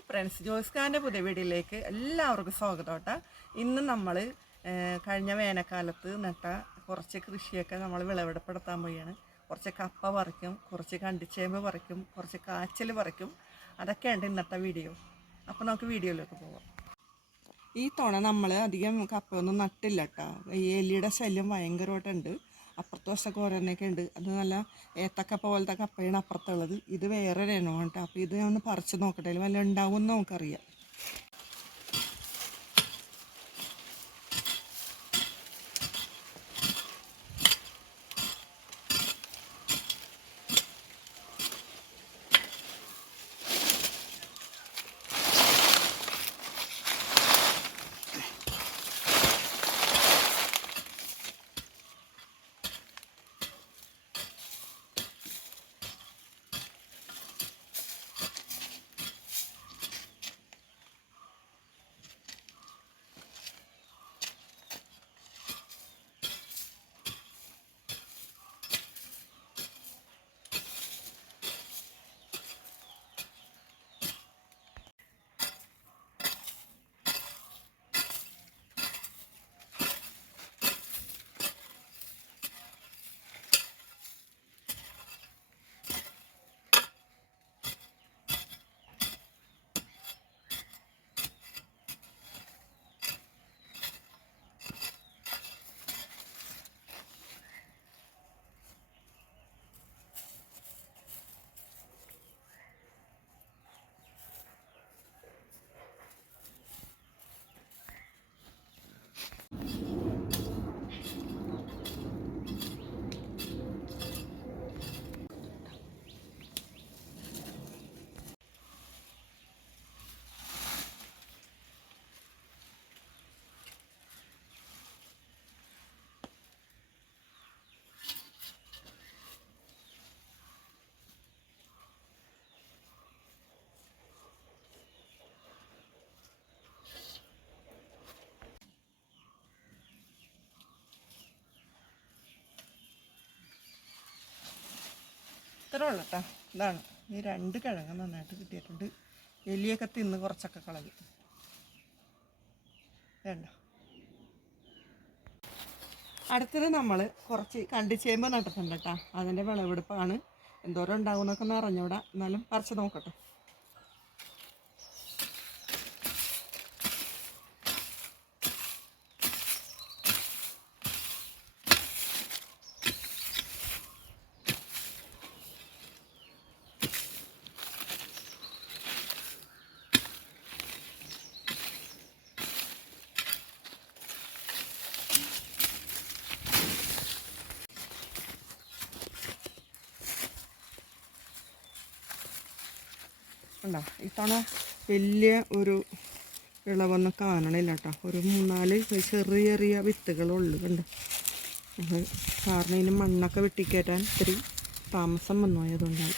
Hi friends, Joyce ഖാൻ്റെ പുതിയ വീഡിയോയിലേക്ക് എല്ലാവർക്കും സ്വാഗതം കേട്ടോ. ഇന്ന് നമ്മൾ കഴിഞ്ഞ വേനൽക്കാലത്ത് നട്ട കുറച്ച് കൃഷിയൊക്കെ നമ്മൾ വിളവെടുപ്പെടുത്താൻ പോവുകയാണ്. കുറച്ച് കപ്പ പറിക്കും, കുറച്ച് കണ്ടിച്ചേമ്പ് പറിക്കും, കുറച്ച് കാച്ചിൽ പറിക്കും. അതൊക്കെയുണ്ട് ഇന്നത്തെ വീഡിയോ. അപ്പോൾ നമുക്ക് വീഡിയോയിലേക്ക് പോകാം. ഈ തവണ നമ്മൾ അധികം കപ്പയൊന്നും നട്ടില്ല കേട്ടോ. ഈ എലിയുടെ ശല്യം ഭയങ്കരമായിട്ടുണ്ട്. അപ്പുറത്തെ വശമൊക്കെ ഓരോന്നൊക്കെ ഉണ്ട്. അത് നല്ല ഏത്തക്കപ്പ പോലത്തെ കപ്പയാണ് അപ്പുറത്തുള്ളത്. ഇത് വേറെ ഇനമാണ് കേട്ടോ. അപ്പോൾ ഇത് ഒന്ന് പറിച്ച് നോക്കട്ടെ, വല്ല ഉണ്ടാവുമെന്ന് നമുക്കറിയാം. ഇത്ര ഉള്ളു കേട്ടോ. ഇതാണ് ഈ 2 കിഴങ്ങ് നന്നായിട്ട് കിട്ടിയിട്ടുണ്ട്. എലിയൊക്കെ തിന്ന് കുറച്ചൊക്കെ കളയും. വേണ്ട. അടുത്തത് നമ്മൾ കുറച്ച് കണ്ടിച്ചേമ്പ് നട്ടിട്ടുണ്ട് കേട്ടോ. അതിൻ്റെ വിളവെടുപ്പാണ്. എന്തോരം ഉണ്ടാകുമെന്നൊക്കെ ഒന്ന് അറിഞ്ഞൂടാ, എന്നാലും പറിച്ച് നോക്കട്ടെ. ഉണ്ടോ? ഇത്തവണ വലിയ ഒരു വിളവൊന്നും കാണണില്ല കേട്ടോ. ഒരു 3-4 ചെറിയ ചെറിയ വിത്തുകളുള്ളൂ. കണ്ടോ? കാരണം ഇതിന് മണ്ണൊക്കെ വെട്ടിക്കയറ്റാൻ ഇത്തിരി താമസം വന്നു പോയതുകൊണ്ടാണ്.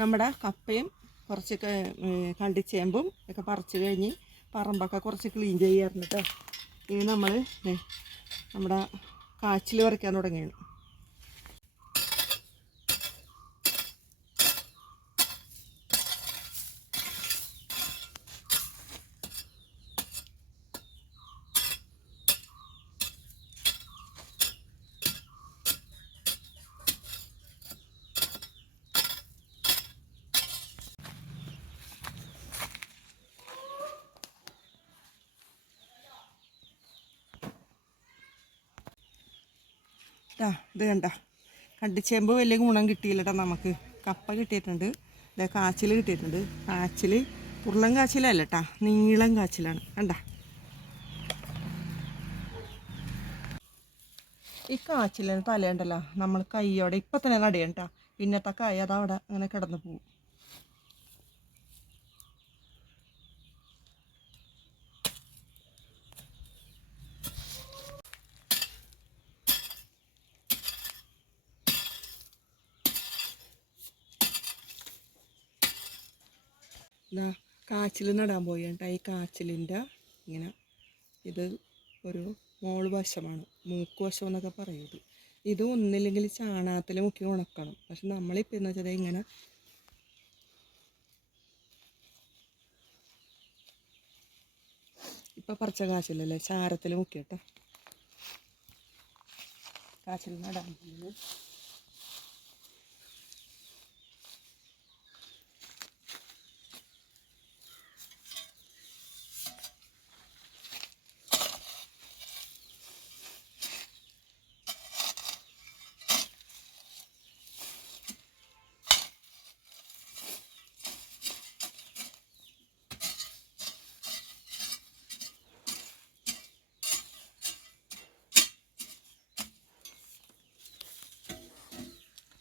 നമ്മുടെ കപ്പയും കുറച്ച് കണ്ടിച്ചേമ്പും ഒക്കെ പറിച്ച് കഴിഞ്ഞ് പറമ്പൊക്കെ കുറച്ച് ക്ലീൻ ചെയ്യാറുണ്ട് കേട്ടോ. ഇനി നമ്മൾ നമ്മുടെ കാച്ചിൽ പറിക്കാൻ തുടങ്ങിയാണ്. ഇത് കണ്ട കണ്ടിച്ചേമ്പ് വലിയ ഗുണം കിട്ടിയില്ല കേട്ടോ നമുക്ക്. കപ്പ കിട്ടിയിട്ടുണ്ട്, കാച്ചിൽ കിട്ടിയിട്ടുണ്ട്. കാച്ചിൽ ഉരുളൻ കാച്ചിലല്ല കേട്ടോ, നീളം കാച്ചിലാണ്. കണ്ട ഈ കാച്ചിലിന് തലയുണ്ടല്ലോ നമ്മൾ കൈയോടെ ഇപ്പം തന്നെ നടയണ്ട കേട്ടോ. പിന്നത്തെ കായ അതവിടെ അങ്ങനെ കിടന്നു പോകും. ഇതാ കാച്ചിൽ നടാൻ പോയി കേട്ടോ. ഈ കാച്ചിലിൻ്റെ ഇങ്ങനെ ഇത് ഒരു മോള് വശമാണ്, മൂക്ക് വശം എന്നൊക്കെ പറയുന്നത്. ഇത് ഒന്നില്ലെങ്കിൽ ചാണകത്തിൽ മുക്കി ഉണക്കണം. പക്ഷെ നമ്മളിപ്പോൾ എന്ന് വെച്ചാൽ ഇങ്ങനെ ഇപ്പം പറിച്ച കാച്ചിലല്ലേ ചാരത്തിൽ മുക്കിയിട്ടോ കാച്ചിൽ നടാൻ പോകുന്നത്.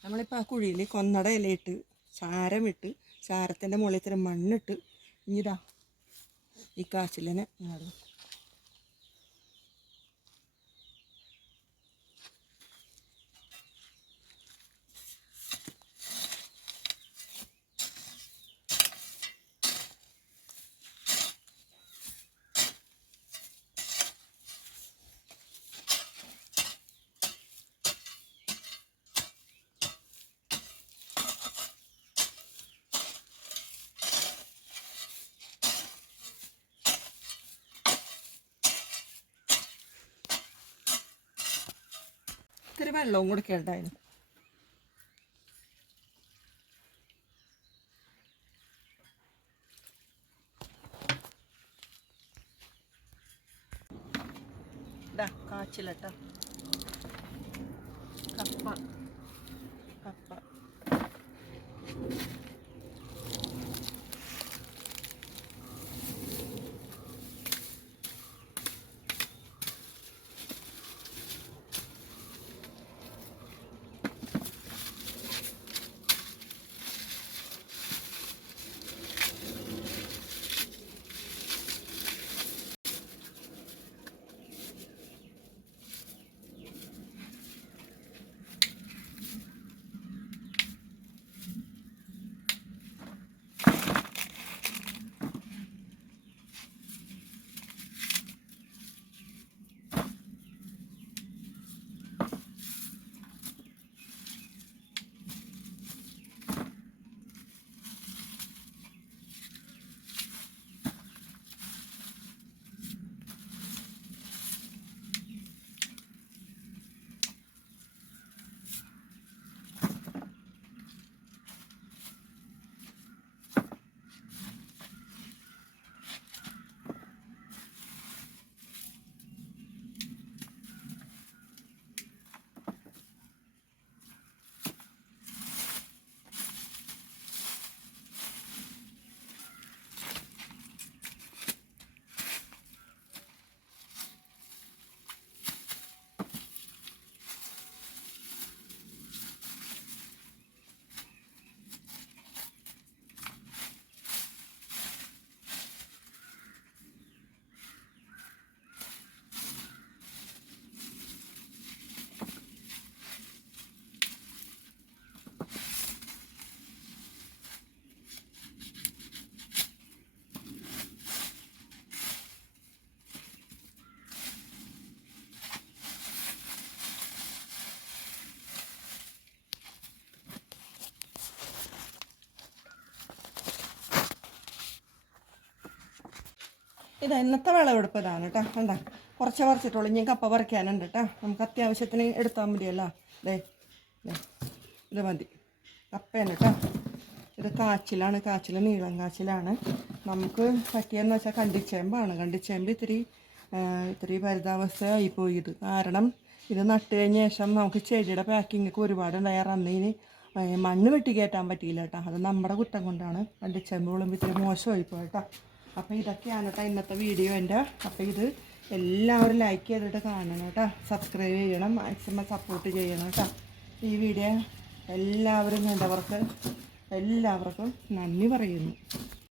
നമ്മളിപ്പോൾ ആ കുഴിയിൽ കൊന്നട ഇലയിട്ട് ചാരമിട്ട് ചാരത്തിൻ്റെ മുകളിൽ ഇത്തിരി മണ്ണിട്ട് ഇനിതാ ഈ കാച്ചിലിനെ നടും. ഇത്തിരി വെള്ളവും കൊടുക്കേണ്ടായിരുന്നു. ഇതാ കാച്ചിലട്ടോ, കപ്പ കപ്പ ഇത് ഇന്നത്തെ വിളവെടുപ്പ് ഇതാണ് കേട്ടോ. കണ്ട കുറച്ച് പറിച്ചിട്ടുള്ളൂ, ഇനി കപ്പ പറിക്കാനുണ്ട് കേട്ടോ. നമുക്ക് അത്യാവശ്യത്തിന് എടുത്താൽ മതിയല്ലോ. ഇത് മതി, കപ്പയാണ് കേട്ടോ. ഇത് കാച്ചിലാണ്, കാച്ചിൽ നീളം കാച്ചിലാണ്. നമുക്ക് പറ്റിയെന്ന് വെച്ചാൽ കണ്ടിച്ചേമ്പാണ്. കണ്ടിച്ചേമ്പ് ഇത്തിരി പരിതാവസ്ഥയായി പോയത് കാരണം ഇത് നട്ട് കഴിഞ്ഞ ശേഷം നമുക്ക് ചെടിയുടെ പാക്കിങ്ങൊക്കെ ഒരുപാടുണ്ടായാറ് അന്നേന് മണ്ണ് വെട്ടി കയറ്റാൻ പറ്റിയില്ല കേട്ടോ. അത് നമ്മുടെ കുറ്റം കൊണ്ടാണ്. വണ്ടിച്ചെമ്പ് വിളുമ്പോൾ ഇത്തിരി മോശമായി പോയി കേട്ടോ. അപ്പോൾ ഇതൊക്കെയാണ് കേട്ടോ ഇന്നത്തെ വീഡിയോ എൻ്റെ. അപ്പോൾ ഇത് എല്ലാവരും ലൈക്ക് ചെയ്തിട്ട് കാണണം കേട്ടോ. സബ്സ്ക്രൈബ് ചെയ്യണം, മാക്സിമം സപ്പോർട്ട് ചെയ്യണം കേട്ടോ. ഈ വീഡിയോ എല്ലാവരും കണ്ടവർക്ക് എല്ലാവർക്കും നന്ദി പറയുന്നു.